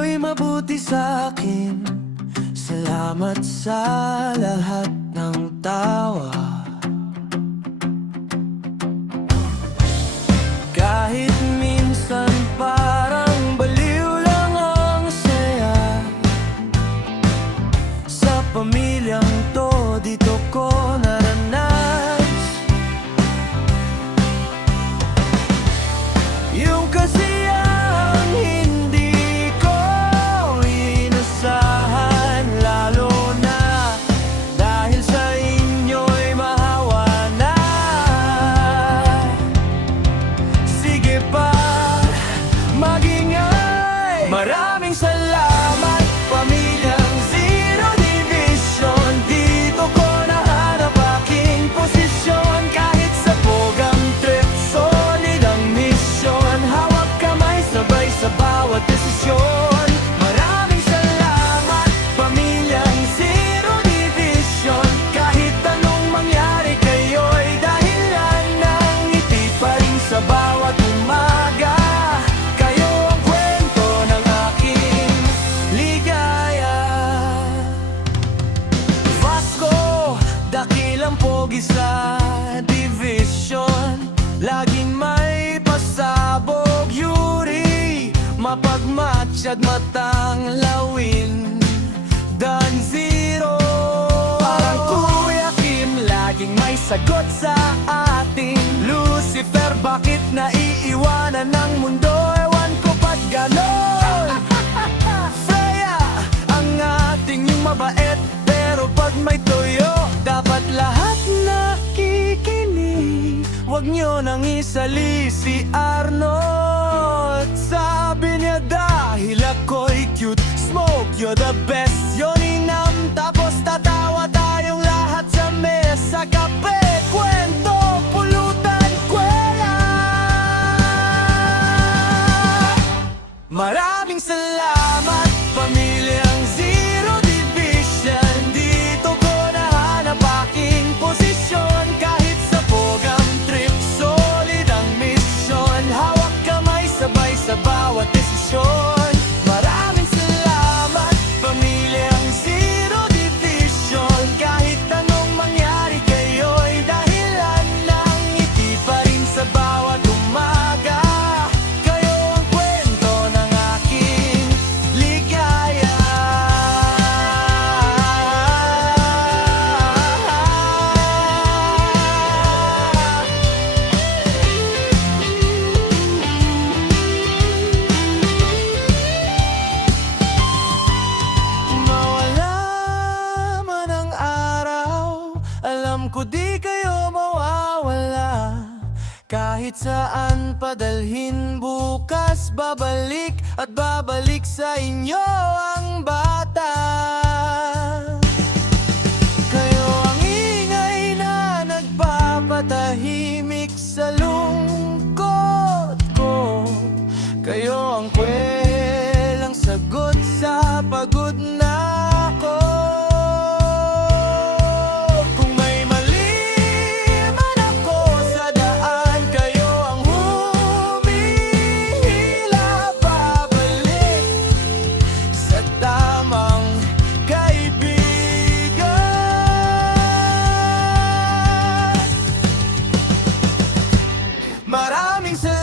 Sa'yo'y mabuti sa'kin. Salamat sa lahat ng tawa. Kahit minsan parang baliw lang ang saya. Sa pamilyang to, dito ko naranas yung kasiyang hindi ko inasahan. Lalo na dahil sa inyo'y mahawa na. Sige pa, mag-ingay. Maraming salamat, pamilyang Zero Division. Dito ko nahanap aking posisyon. Kahit sa bogang trip, solid ang misyon. Hawak kamay, sabay sa bawat desisyon. Maraming salamat, pamilyang Zero Division. Kahit anong mangyari, kayo'y dahilan ng ngiti pa rin sa bawat umaga. Kayo ang kwento ng aking ligaya. Vasco, dakilang pogi sa division. Laging may pasabog, Yuri, mapagmatsyad matang lawin. Dan Zero, parang Kuya Kim, laging may sagot sa ating Lucifer. Bakit naiiwanan ng mundo? Ewan ko ba't ganon. Freya, ang ating yung mabait, pero pag may tuyo, dapat lahat nakikinig. Huwag nyo nang isali si Arnold. Sabi niya dahil ako'y cute, smoke, you're the best. Yun inam, tapos tatawa tayong lahat sa mesa. Kape, kwento, pulutan, kwela. Maraming salamat, pamilyang Zero Division. Dito ko nahanap aking posisyon. Kahit sa bogang trip, solid ang misyon. Hawak kamay, sabay sa bawat desisyon. Maraming salamat, pamilyang Zero Division. Kahit anong mangyari, kayo'y dahilan ng ngiti pa rin sa bawat umaga. Kayo ang kwento ng aking ligaya. Mawala man ang araw, alam ko di kayo mawawala. Kahit saan padalhin, bukas babalik at babalik sa inyo ang bata. Kayo ang ingay na nagpapatahimik sa lungkot ko. Kayo ang kwelang sagot sa pagod na ako. Kung may mali man ako sa daan, kayo ang humihila pabalik sa tamang kaibigan. Maraming salamat.